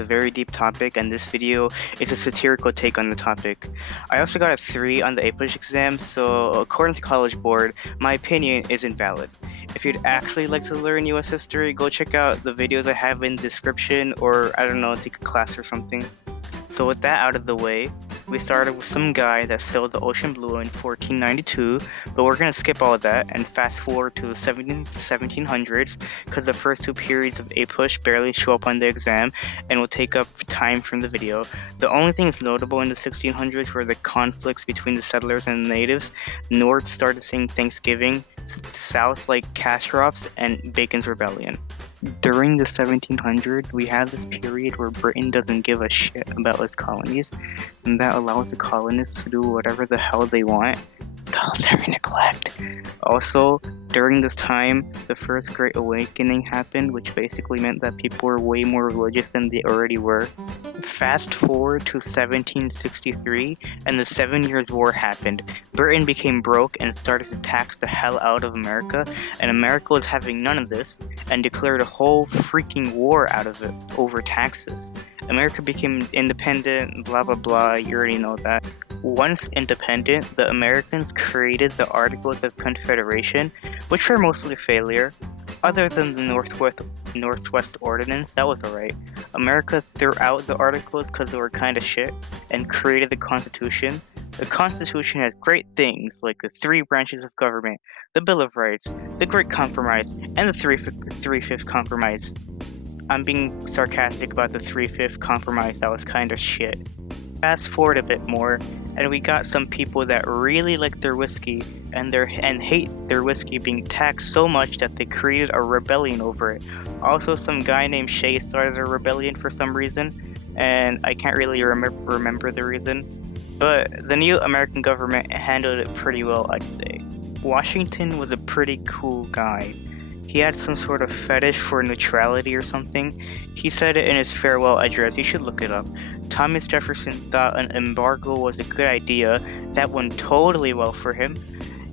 a very deep topic, and this video is a satirical take on the topic. I also got a 3 on the APUSH exam, so according to College Board, my opinion is invalid. If you'd actually like to learn US history, go check out the videos I have in the description, or I don't know, take a class or something. So with that out of the way, we started with some guy that sailed the ocean blue in 1492, but we're going to skip all of that and fast forward to the 1700s because the first 2 periods of APUSH barely show up on the exam and will take up time from the video. The only things notable in the 1600s were the conflicts between the settlers and the natives. North started saying Thanksgiving, South like cash crops, and Bacon's Rebellion. During the 1700s, we have this period where Britain doesn't give a shit about its colonies, and that allows the colonists to do whatever the hell they want. Solitary neglect. Also, during this time, the First Great Awakening happened, which basically meant that people were way more religious than they already were. Fast forward to 1763, and the 7 Years' War happened. Britain became broke and started to tax the hell out of America, and America was having none of this, and declared a whole freaking war out of it over taxes. America became independent, blah blah blah, you already know that. Once independent, the Americans created the Articles of Confederation, which were mostly a failure. Other than the Northwest Ordinance, that was alright. America threw out the Articles because they were kinda shit, and created the Constitution. The Constitution has great things like the 3 branches of government, the Bill of Rights, the Great Compromise, and the Three-Fifths Compromise. I'm being sarcastic about the Three-Fifths Compromise, that was kinda shit. Fast forward a bit more, and we got some people that really like their whiskey and hate their whiskey being taxed so much that they created a rebellion over it. Also, some guy named Shay started a rebellion for some reason, and I can't really remember the reason. But the new American government handled it pretty well, I'd say. Washington was a pretty cool guy. He had some sort of fetish for neutrality or something. He said it in his farewell address, you should look it up. Thomas Jefferson thought an embargo was a good idea. That went totally well for him.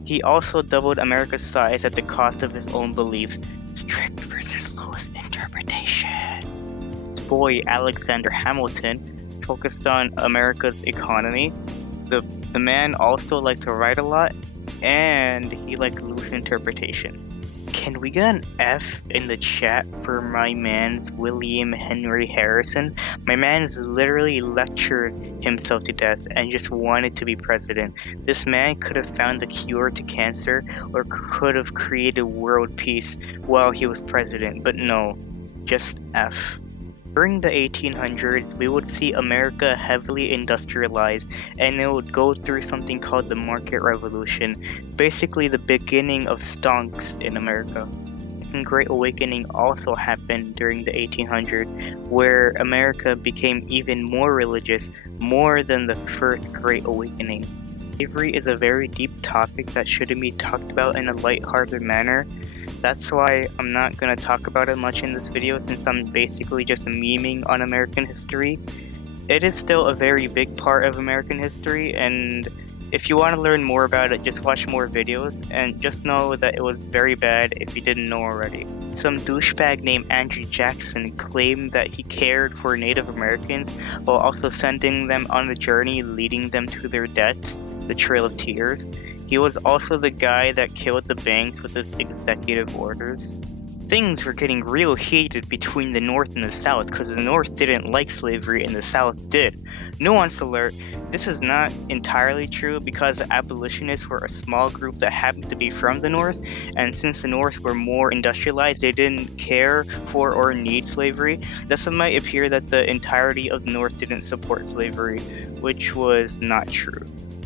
He also doubled America's size at the cost of his own beliefs. Strict versus loose interpretation. His boy Alexander Hamilton focused on America's economy. The man also liked to write a lot, and he liked loose interpretation. Can we get an F in the chat for my man's William Henry Harrison? My man's literally lectured himself to death and just wanted to be president. This man could have found the cure to cancer or could have created world peace while he was president, but no, just F. During the 1800s, we would see America heavily industrialized, and it would go through something called the Market Revolution, basically the beginning of stonks in America. The Great Awakening also happened during the 1800s, where America became even more religious, more than the First Great Awakening. Slavery is a very deep topic that shouldn't be talked about in a lighthearted manner. That's why I'm not going to talk about it much in this video, since I'm basically just memeing on American history. It is still a very big part of American history, and if you want to learn more about it, just watch more videos, and just know that it was very bad if you didn't know already. Some douchebag named Andrew Jackson claimed that he cared for Native Americans while also sending them on a journey leading them to their deaths, the Trail of Tears. He was also the guy that killed the banks with his executive orders. Things were getting real heated between the North and the South because the North didn't like slavery and the South did. Nuance alert, this is not entirely true because the abolitionists were a small group that happened to be from the North, and since the North were more industrialized, they didn't care for or need slavery. Thus it might appear that the entirety of the North didn't support slavery, which was not true.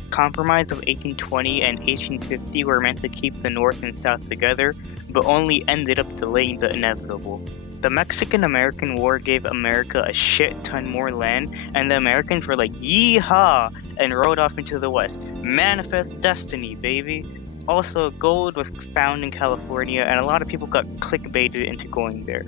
Compromise of 1820 and 1850 were meant to keep the North and South together, but only ended up delaying the inevitable. The Mexican-American War gave America a shit ton more land, and the Americans were like, yeehaw, and rode off into the West. Manifest destiny, baby. Also, gold was found in California, and a lot of people got clickbaited into going there.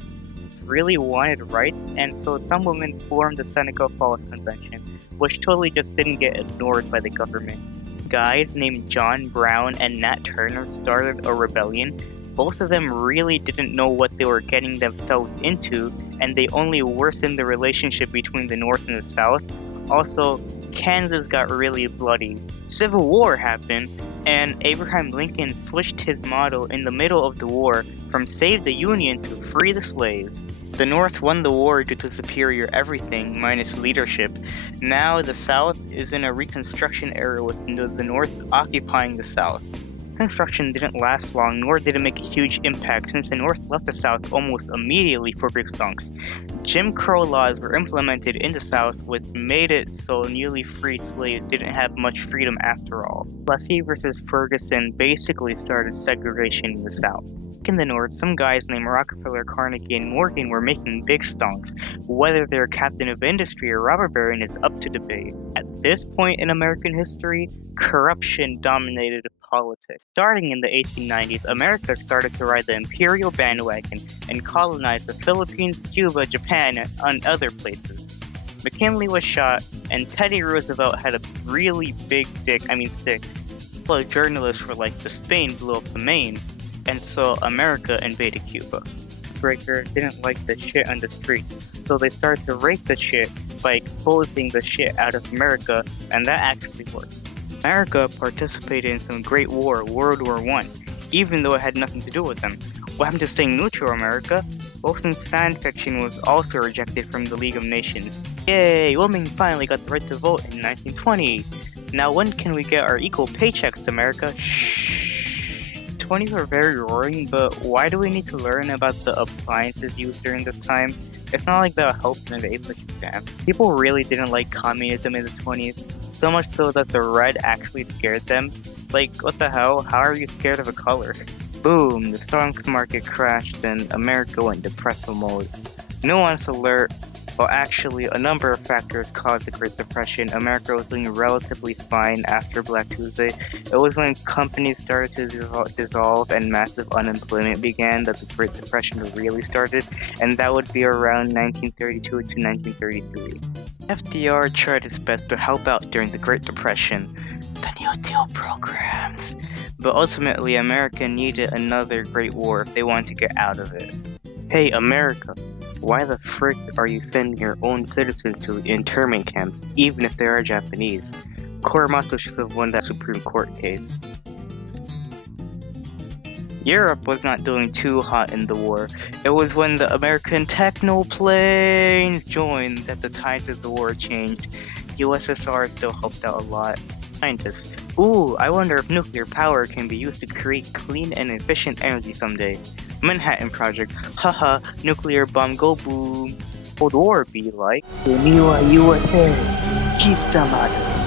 Really wanted rights, and so some women formed the Seneca Falls Convention, which totally just didn't get ignored by the government. Guys named John Brown and Nat Turner started a rebellion. Both of them really didn't know what they were getting themselves into, and they only worsened the relationship between the North and the South. Also, Kansas got really bloody. Civil War happened, and Abraham Lincoln switched his motto in the middle of the war from save the Union to free the slaves. The North won the war due to superior everything minus leadership. Now the South is in a reconstruction era with the North occupying the South. Construction didn't last long, nor did it make a huge impact since the North left the South almost immediately for big stunks. Jim Crow laws were implemented in the South, which made it so newly freed slaves didn't have much freedom after all. Plessy versus Ferguson basically started segregation in the South. In the North, some guys named Rockefeller, Carnegie, and Morgan were making big stonks. Whether they're captain of industry or robber baron is up to debate. At this point in American history, corruption dominated politics. Starting in the 1890s, America started to ride the imperial bandwagon and colonize the Philippines, Cuba, Japan, and other places. McKinley was shot, and Teddy Roosevelt had a really big stick. Fellow journalists were like, the Spain blew up the Maine. And so America invaded Cuba. Breakers didn't like the shit on the streets, so they started to rake the shit by exposing the shit out of America, and that actually worked. America participated in some great war, World War I, even though it had nothing to do with them. What happened to staying neutral, America? Wilson's fan fiction was also rejected from the League of Nations. Yay, women finally got the right to vote in 1920. Now when can we get our equal paychecks, America? Shh. 20s are very roaring, but why do we need to learn about the appliances used during this time? It's not like that helped in the APUSH exam. People really didn't like communism in the 20s, so much so that the red actually scared them. Like, what the hell? How are you scared of a color? Boom, the stock market crashed and America went depressive mode. No one's alert. Well, actually, a number of factors caused the Great Depression. America was doing relatively fine after Black Tuesday. It was when companies started to dissolve and massive unemployment began that the Great Depression really started, and that would be around 1932 to 1933. FDR tried his best to help out during the Great Depression, the New Deal programs, but ultimately America needed another great war if they wanted to get out of it. Hey, America! Why the frick are you sending your own citizens to internment camps, even if they are Japanese? Korematsu should have won that Supreme Court case. Europe was not doing too hot in the war. It was when the American technoplanes joined that the tides of the war changed. USSR still helped out a lot. Scientists. Ooh, I wonder if nuclear power can be used to create clean and efficient energy someday. Manhattan Project. Haha, nuclear bomb go boom. Cold War be like. USA.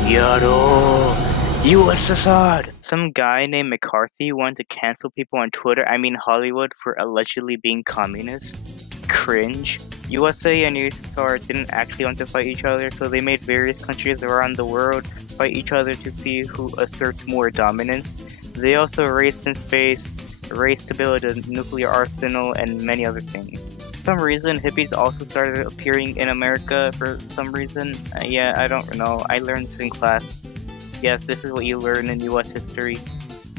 Yaro. USSR. Some guy named McCarthy wanted to cancel people on Twitter, Hollywood, for allegedly being communist. Cringe. USA and USSR didn't actually want to fight each other, so they made various countries around the world fight each other to see who asserts more dominance. They also raced in space, raced to build a nuclear arsenal, and many other things. For some reason, hippies also started appearing in America for some reason. I don't know. I learned this in class. Yes, this is what you learn in US history.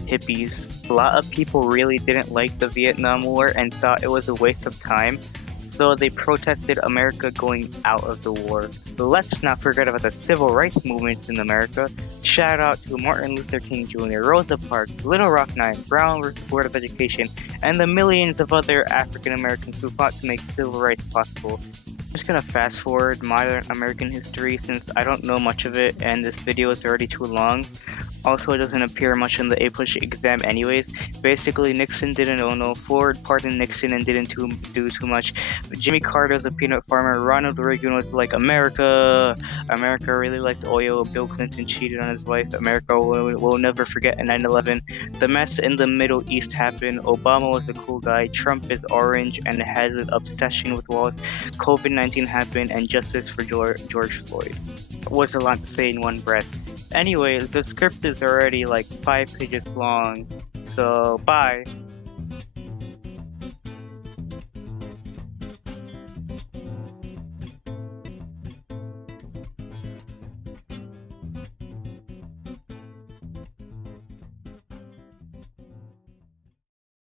Hippies. A lot of people really didn't like the Vietnam War and thought it was a waste of time, so they protested America going out of the war. But let's not forget about the civil rights movements in America. Shout out to Martin Luther King Jr., Rosa Parks, Little Rock Nine, Brown vs. Board of Education, and the millions of other African Americans who fought to make civil rights possible. I'm just gonna fast forward modern American history since I don't know much of it and this video is already too long. Also, it doesn't appear much in the APUSH exam anyways. Basically, Nixon didn't own no. Ford pardoned Nixon and didn't do too much. Jimmy Carter's a peanut farmer. Ronald Reagan was like, America really liked oil. Bill Clinton cheated on his wife. America will never forget 9/11. The mess in the Middle East happened. Obama was a cool guy. Trump is orange and has an obsession with walls. COVID-19 happened and justice for George Floyd. Was a lot to say in one breath. Anyways, the script is already like 5 pages long, so bye.